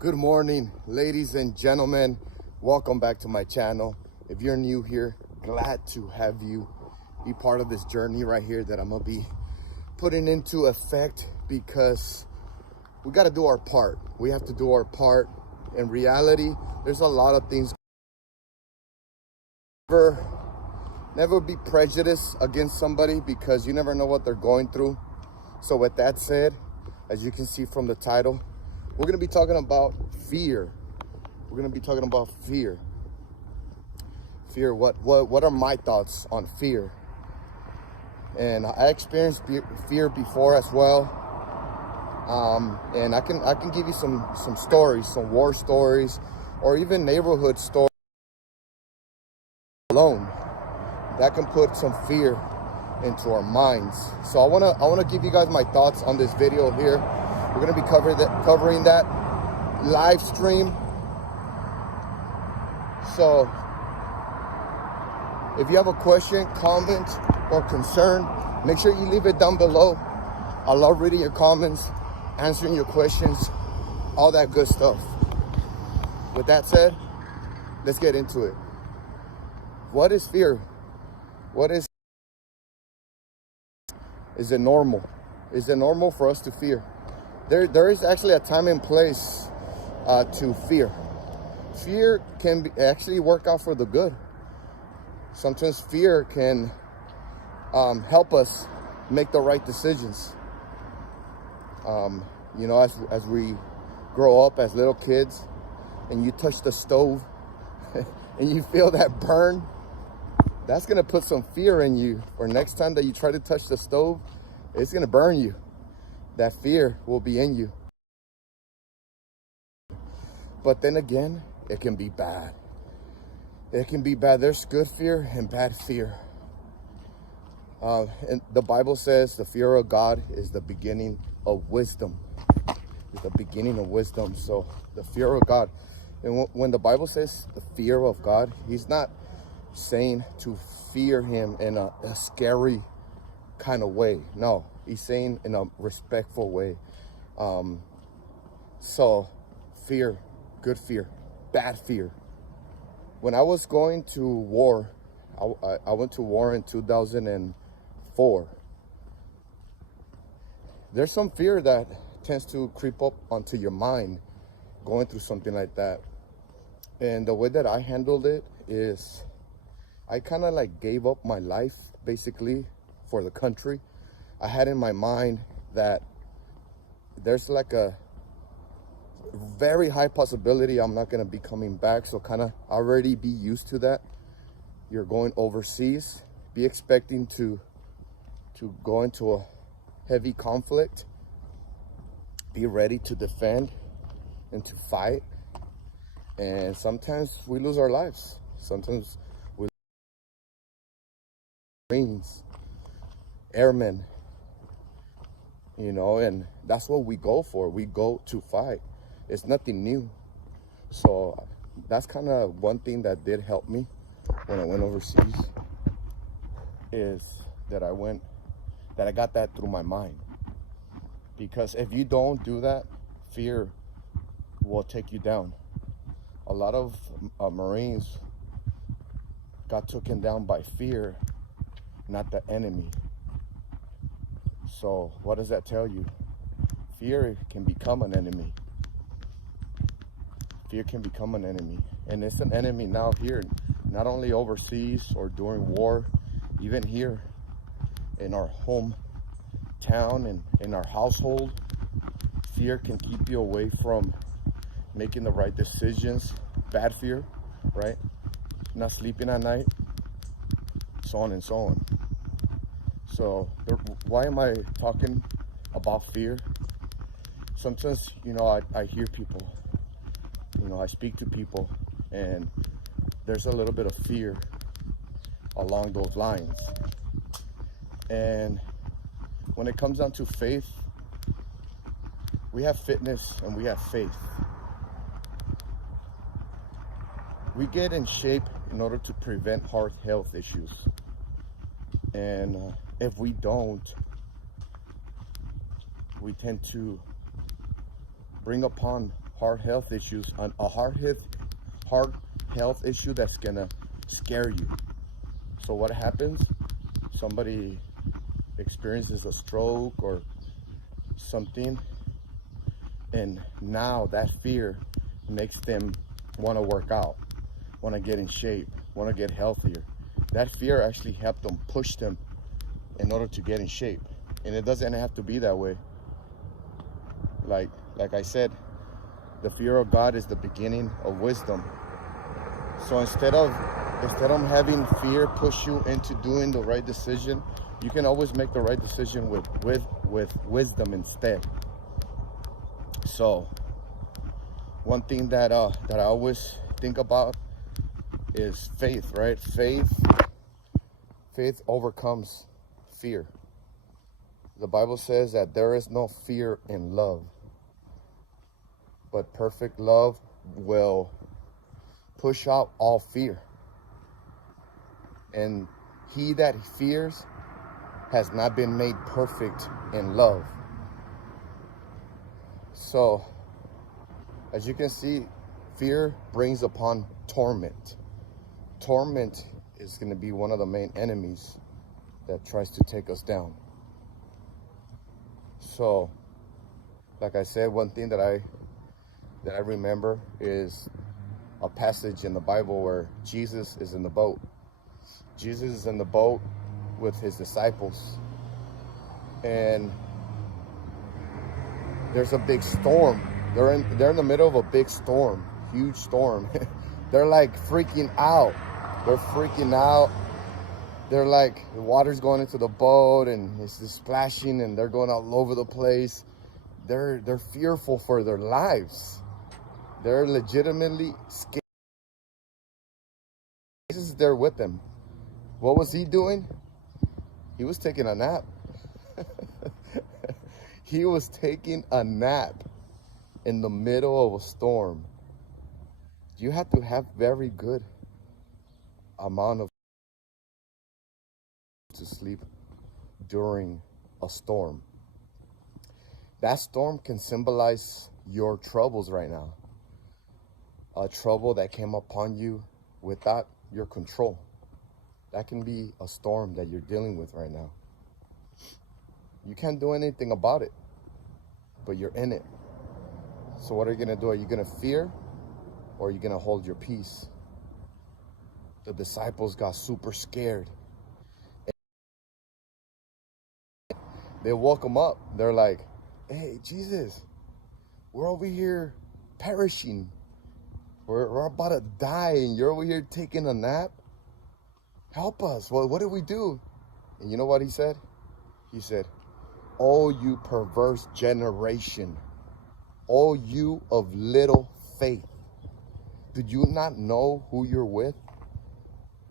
Good morning, ladies and gentlemen. Welcome back to my channel. If you're new here, glad to have you be part of this journey right here that I'm gonna be putting into effect, because we got to do our part. We have to do our part. In reality, there's a lot of things. Never be prejudiced against somebody, because you never know what they're going through. So with that said, as you can see from the title, we're going to be talking about fear. We're going to be talking about fear. Fear, what are my thoughts on fear? And I experienced fear before as well. And I can give you some stories, some war stories, or even neighborhood stories alone that can put some fear into our minds. So I wanna give you guys my thoughts on this video here. We're gonna be covering that live stream. So if you have a question, comment, or concern, make sure you leave it down below. I love reading your comments, answering your questions, all that good stuff. With that said, let's get into it. What is fear? Is it normal? Is it normal for us to fear? There is actually a time and place to fear. Fear can actually work out for the good. Sometimes fear can help us make the right decisions. You know, as we grow up as little kids, and you touch the stove and you feel that burn, that's gonna put some fear in you. For next time that you try to touch the stove, it's gonna burn you. That fear will be in you. But then again, it can be bad. It can be bad. There's good fear and bad fear. And the Bible says the fear of God is the beginning of wisdom. It's the beginning of wisdom. So the fear of God. And when the Bible says the fear of God, he's not saying to fear him in a scary kind of way. No, he's saying in a respectful way. So fear, good fear, bad fear. When I was going to war, I went to war in 2004. There's some fear that tends to creep up onto your mind going through something like that. And the way that I handled it is I kind of like gave up my life basically for the country. I had in my mind that there's like a very high possibility I'm not going to be coming back. So kind of already be used to that. You're going overseas, be expecting to go into a heavy conflict, be ready to defend and to fight. And sometimes we lose our lives. Sometimes we lose Marines, airmen, you know, and that's what we go for. We go to fight. It's nothing new. So that's kind of one thing that did help me when I went overseas, is that I got that through my mind. Because if you don't do that, fear will take you down. A lot of Marines got taken down by fear, not the enemy. So what does that tell you? Fear can become an enemy. Fear can become an enemy. And it's an enemy now here, not only overseas or during war, even here in our hometown and in our household. Fear can keep you away from making the right decisions. Bad fear, right? Not sleeping at night, so on and so on. So why am I talking about fear? Sometimes, you know, I hear people, you know, I speak to people, and there's a little bit of fear along those lines. And when it comes down to faith, we have fitness and we have faith. We get in shape in order to prevent heart health issues. And if we don't, we tend to bring upon heart health issues, a heart health issue that's gonna scare you. So what happens? Somebody experiences a stroke or something, and now that fear makes them want to work out, want to get in shape, want to get healthier. That fear actually helped them, push them in order to get in shape. And it doesn't have to be that way. Like I said, the fear of God is the beginning of wisdom. So instead of having fear push you into doing the right decision, you can always make the right decision with wisdom instead. So one thing that I always think about is faith, right? Faith overcomes fear. The Bible says that there is no fear in love, but perfect love will push out all fear. And he that fears has not been made perfect in love. So, as you can see, fear brings upon torment. Torment is going to be one of the main enemies that tries to take us down. So, like I said, one thing that I remember is a passage in the Bible where Jesus is in the boat. Jesus is in the boat with his disciples, and there's a big storm. They're in the middle of a big storm, huge storm. They're like freaking out. They're like, the water's going into the boat and it's just splashing and they're going all over the place. They're fearful for their lives. They're legitimately scared. Jesus is there with them. What was he doing? He was taking a nap. He was taking a nap in the middle of a storm. You have to have very good amount of to sleep during a storm. That storm can symbolize your troubles right now. A trouble that came upon you without your control. That can be a storm that you're dealing with right now. You can't do anything about it, but you're in it. So what are you going to do? Are you going to fear, or are you going to hold your peace? The disciples got super scared. They woke him up. They're like, hey, Jesus, we're over here perishing. We're about to die, and you're over here taking a nap? Help us. Well, what did we do? And you know what he said? He said, oh, you perverse generation. Oh, you of little faith. Did you not know who you're with?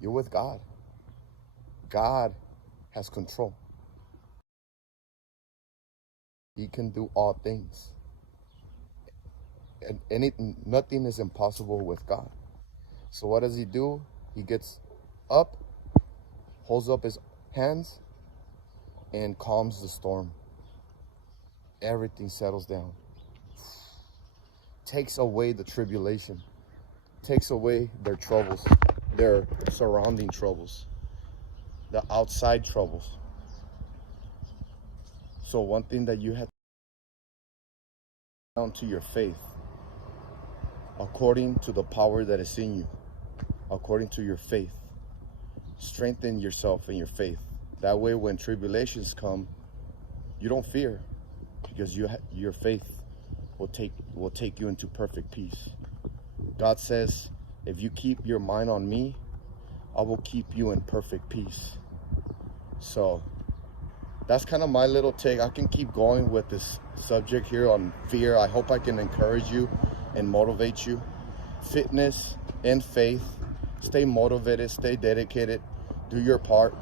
You're with God. God has control. He can do all things. And nothing is impossible with God. So what does he do? He gets up, holds up his hands, and calms the storm. Everything settles down. Takes away the tribulation. Takes away their troubles, their surrounding troubles, the outside troubles. So one thing that you have down to your faith, according to the power that is in you, according to your faith. Strengthen yourself in your faith. That way when tribulations come, you don't fear, because your faith will take you into perfect peace. God says, if you keep your mind on me, I will keep you in perfect peace. So that's kind of my little take. I can keep going with this subject here on fear. I hope I can encourage you and motivate you. Fitness and faith. Stay motivated, stay dedicated, do your part.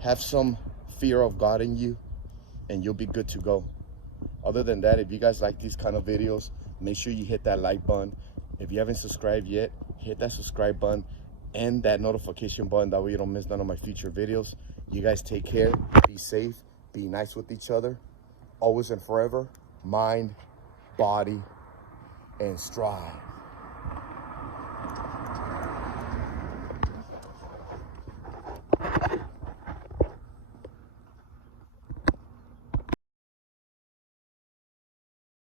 Have some fear of God in you, and you'll be good to go. Other than that, if you guys like these kind of videos, make sure you hit that like button. If you haven't subscribed yet, hit that subscribe button and that notification button. That way you don't miss none of my future videos. You guys take care, be safe, be nice with each other, always and forever. Mind, body, and strive.